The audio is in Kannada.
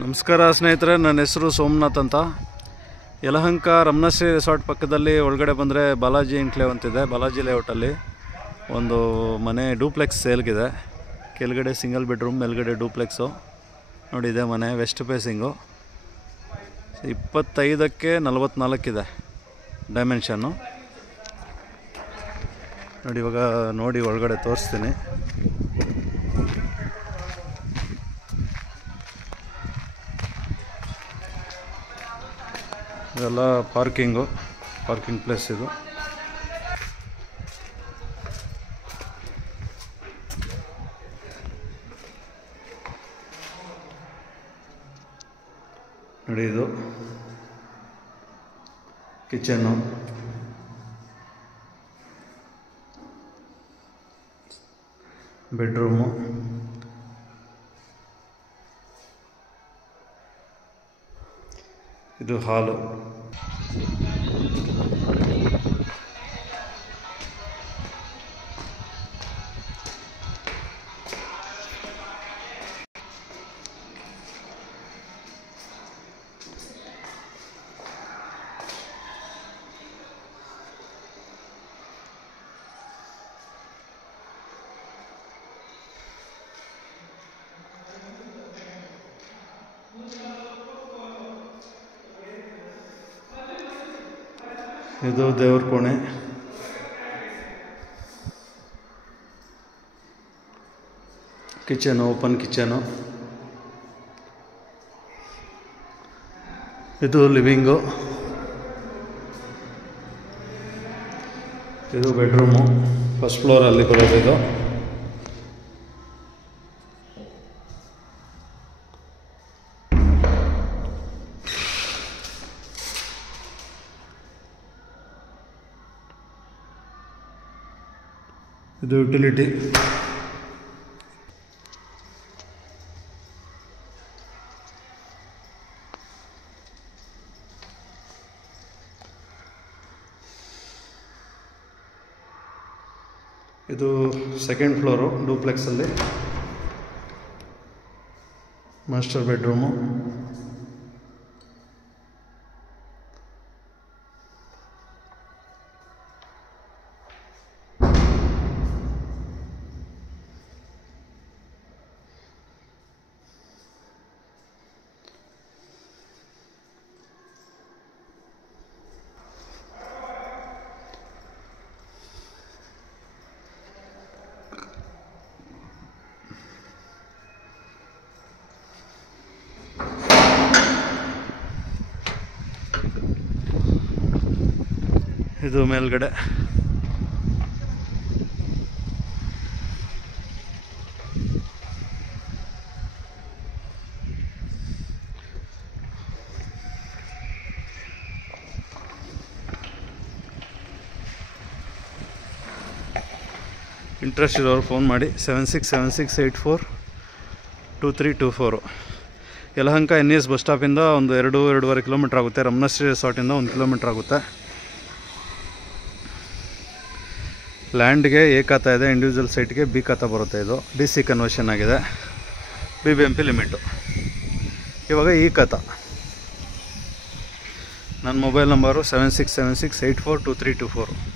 ನಮಸ್ಕಾರ ಸ್ನೇಹಿತರೆ, ನನ್ನ ಹೆಸರು ಸೋಮನಾಥ್ ಅಂತ. ಯಲಹಂಕ ರಮಣಶ್ರೀ ರೆಸಾರ್ಟ್ ಪಕ್ಕದಲ್ಲಿ ಒಳಗಡೆ ಬಂದರೆ ಬಾಲಾಜಿ ಎನ್ಕ್ಲೇವ್ ಅಂತಿದೆ. ಬಾಲಾಜಿ ಲೇಔಟಲ್ಲಿ ಒಂದು ಮನೆ ಡೂಪ್ಲೆಕ್ಸ್ ಸೇಲ್ಗಿದೆ. ಕೆಳಗಡೆ ಸಿಂಗಲ್ ಬೆಡ್ರೂಮ್, ಮೇಲ್ಗಡೆ ಡೂಪ್ಲೆಕ್ಸು. ನೋಡಿ, ಇದೆ ಮನೆ, ವೆಸ್ಟ್ ಫೇಸಿಂಗು. 25ಕ್ಕೆ 44 ಇದೆ ಡೈಮೆನ್ಷನ್ನು. ನೋಡಿ, ಇವಾಗ ನೋಡಿ ಒಳಗಡೆ ತೋರಿಸ್ತೀನಿ. ಇದೆಲ್ಲ ಪಾರ್ಕಿಂಗ್ ಪ್ಲೇಸ್ ಇದು. ನೋಡಿ, ಇದು ಕಿಚನ್ನು, ಬೆಡ್ರೂಮು, ಇದು ಹಾಲು. ಇದು ದೇವ್ರ ಕೋಣೆ. Kitchen, open kitchen. ಇದು ಲಿವಿಂಗು. ಇದು ಬೆಡ್ರೂಮು, ಫಸ್ಟ್ ಫ್ಲೋರಲ್ಲಿ ಬರೋದು ಇದು. ಇದು ಯುಟಿಲಿಟಿ. ಇದು ಸೆಕೆಂಡ್ ಫ್ಲೋರು ಡೂಪ್ಲೆಕ್ಸಲ್ಲಿ. Master bedroom. ಇದು ಮೇಲ್ಗಡೆ. ಇಂಟ್ರೆಸ್ಟ್ ಇರೋರು ಫೋನ್ ಮಾಡಿ 7676842324. ಯಲಹಂಕ NES ಬಸ್ ಸ್ಟಾಪಿಂದ ಒಂದು 2-2.5 ಕಿಲೋಮೀಟ್ರ್ ಆಗುತ್ತೆ. ರಮಣಶ್ರೀ ರೆಸಾರ್ಟಿಂದ 1 ಕಿಲೋಮೀಟ್ರ್ ಆಗುತ್ತೆ. ಲ್ಯಾಂಡ್ಗೆ A ಖಾತಾ ಇದೆ, ಇಂಡಿವಿಜುವಲ್ ಸೈಟ್ಗೆ B ಖಾತಾ ಬರುತ್ತೆ. ಇದು DC ಕನ್ವರ್ಷನ್ ಆಗಿದೆ, BBMP ಲಿಮಿಟು. ಇವಾಗ ಈ ಖಾತಾ. ನನ್ನ ಮೊಬೈಲ್ ನಂಬರು 7676842324.